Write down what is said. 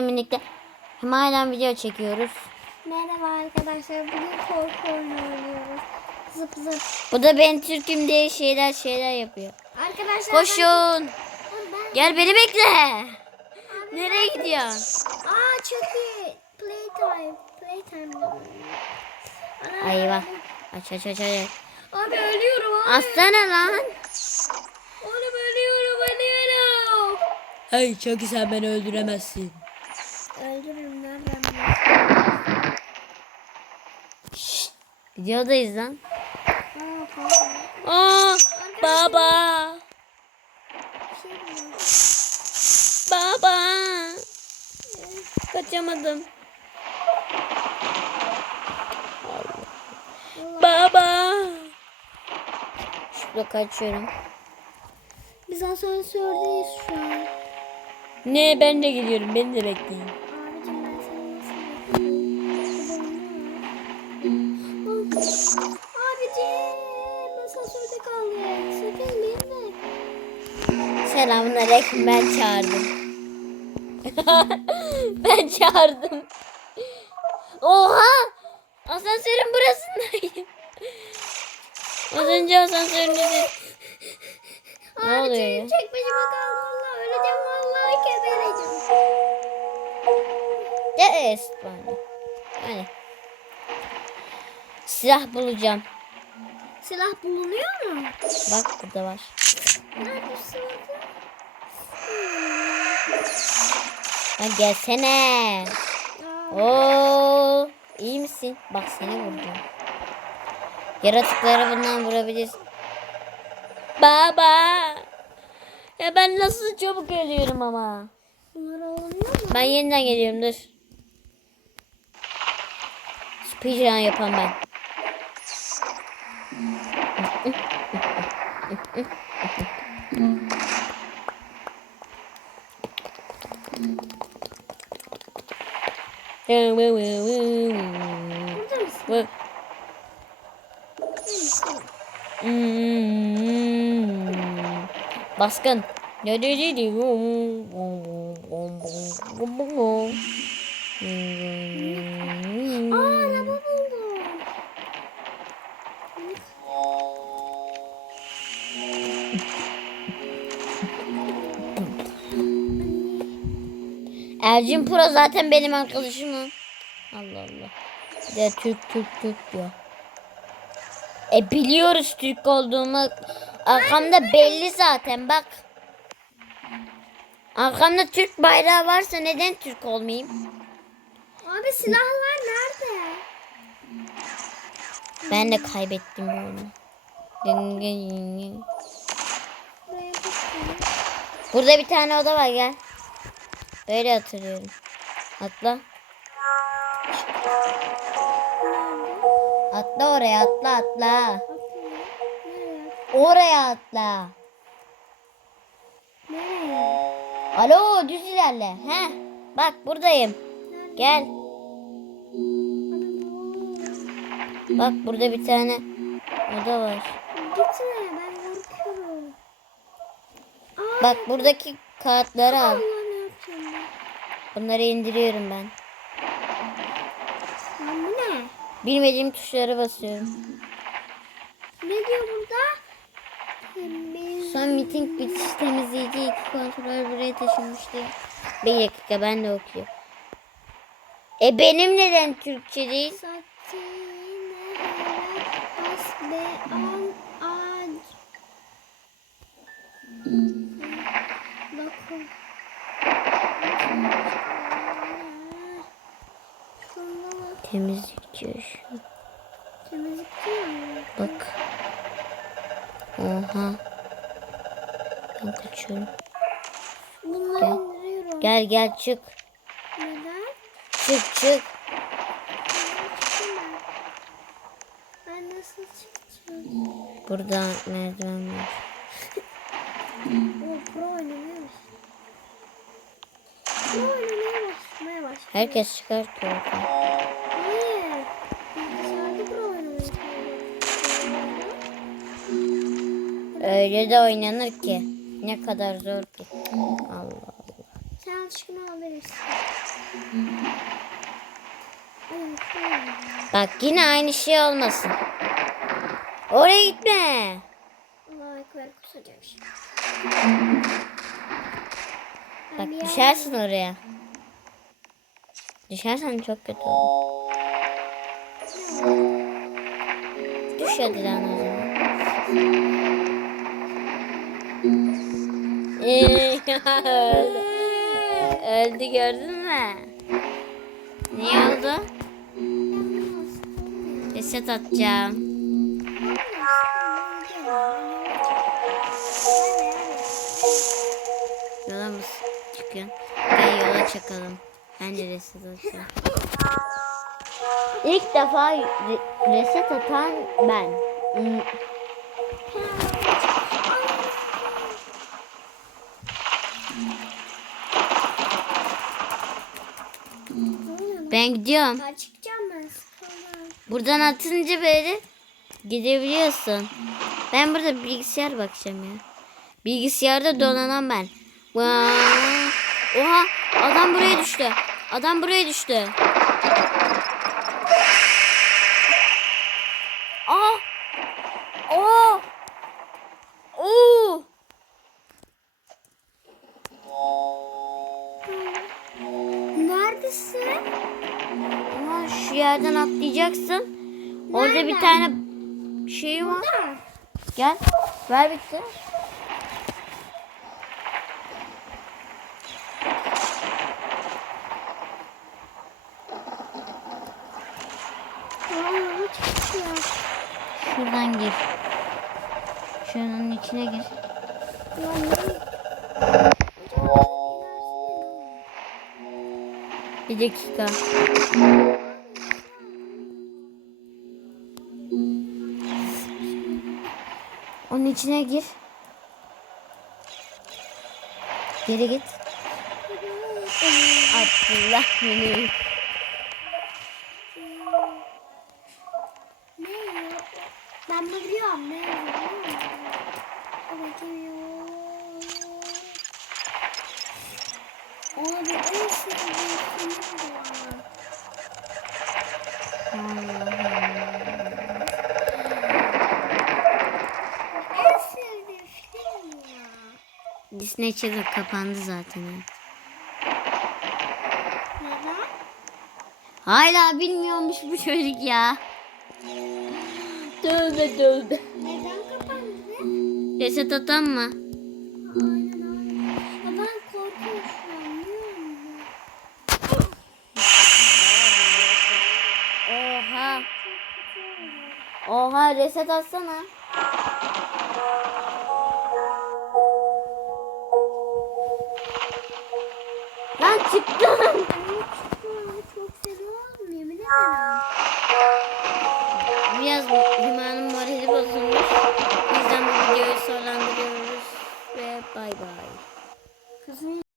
Merhaba minikler. Hem video çekiyoruz. Merhaba arkadaşlar. Bugün korku oyunu oynuyoruz. Zıp zıp. Bu da ben Türk'üm diye şeyler şeyler yapıyor. Arkadaşlar Koşun. Ben, ben, Gel beni bekle. Abi Nereye ben- gidiyorsun? Aa çok iyi. Playtime. Playtime. Ana, Ayva. Aç aç aç aç. Abi ölüyorum abi. Aslanı lan. Oğlum ölüyorum ölüyorum. Hey çok sen beni öldüremezsin. Öldürürüm nereden biliyorsun? Videodayız lan. Aa. Aa, baba. Şey? Baba. Kaçamadım. Baba. Şurada kaçıyorum. Biz asansördeyiz şu an. Ne ben de geliyorum. Beni de bekleyin. Abicim asansörde kaldık. Sakın binme. Selamünaleyküm ben çağırdım. ben çağırdım. Oha! Asansörün burasındayım. Az önce asansörün üstü. Ne oluyor ya? Tek başıma kaldım valla. Öleceğim vallahi gebereceğim. De İspanya. Hadi. Silah bulacağım. Silah bulunuyor mu? Bak burada var. Ha gelsene. Oo, iyi misin? Bak seni vurdum. Yaratıkları bundan vurabilirsin. Baba. Ya ben nasıl çabuk ölüyorum ama. Bunlar olunuyor mu? Ben yeniden geliyorum dur. Speedrun yapan ben. Burada mısın? Bu- Neredesin? Hmm. Baskın. Ercin Pro zaten benim arkadaşım. Allah Allah. Bir de Türk Türk Türk diyor. E biliyoruz Türk olduğumu. Arkamda belli zaten bak. Arkamda Türk bayrağı varsa neden Türk olmayayım? Abi silahlar nerede? Ben de kaybettim bu oyunu. Burada bir tane oda var gel. Böyle hatırlıyorum. Atla. Atla oraya atla atla. Oraya atla. Alo düz ilerle. He. Bak buradayım. Gel. Bak burada bir tane oda var. Gitme ben korkuyorum. Aa, Bak buradaki kağıtları al. Bunları indiriyorum ben. Lan bu ne? Bilmediğim tuşlara basıyorum. Ne diyor burada? Temiz. Son miting bitiş temizleyici iki kontrol buraya taşınmıştı. Bir dakika ben de okuyorum. E benim neden Türkçe değil? Saçine hasbe an Şuna bak. Temizlik diyor şu. Temizlikçi mi? Bak. Oha. Ben kaçıyorum. Bunları Gel. indiriyorum. Gel gel çık. Neden? Çık çık. Ben nasıl çıkacağım? Burada merdiven var. O pro oynamaya başladı. Herkes çıkartıyor. Niye? Öyle de oynanır ki. Ne kadar zor ki. Allah Allah. Sen alışkın olabilirsin. Bak yine aynı şey olmasın. Oraya gitme. Allah'a ekber kusacağım şimdi düşersin oraya. Düşersen çok kötü olur. Düş hadi lan o zaman. öldü. öldü gördün mü? Ne oldu? Reset atacağım. Çıkalım. Ben de reset atacağım. İlk defa re- reset atan ben. Hmm, Ben gidiyorum. Buradan atınca böyle gidebiliyorsun. Ben burada bilgisayar bakacağım ya. Bilgisayarda donanan ben. Oha adam buraya düştü. Adam buraya düştü. Aa! Oo! Oo! Neredesin? Ama şu yerden atlayacaksın. Orada bir Nereden? tane şey var. Gel. Ver bitti. Aa, çıkıyor. Şuradan gir. Şunun içine gir. Bir dakika. Onun içine gir. Geri git. Allah beni. Ne yiyor? Ben biliyorum ne yiyor. Evet yiyor. Abi en sevdiğim film bu. En sevdiğim film ya. Disney Channel kapandı zaten. Neden? Hala bilmiyormuş bu çocuk ya. Tövbe tövbe. Neden kapandı? Reset atan mı? Aynen aynen. Ya ben korkuyorum şu an. Niye öyle? Oha. Oha reset atsana. Lan çıktım. Çok seviyorum yemin ederim. Biraz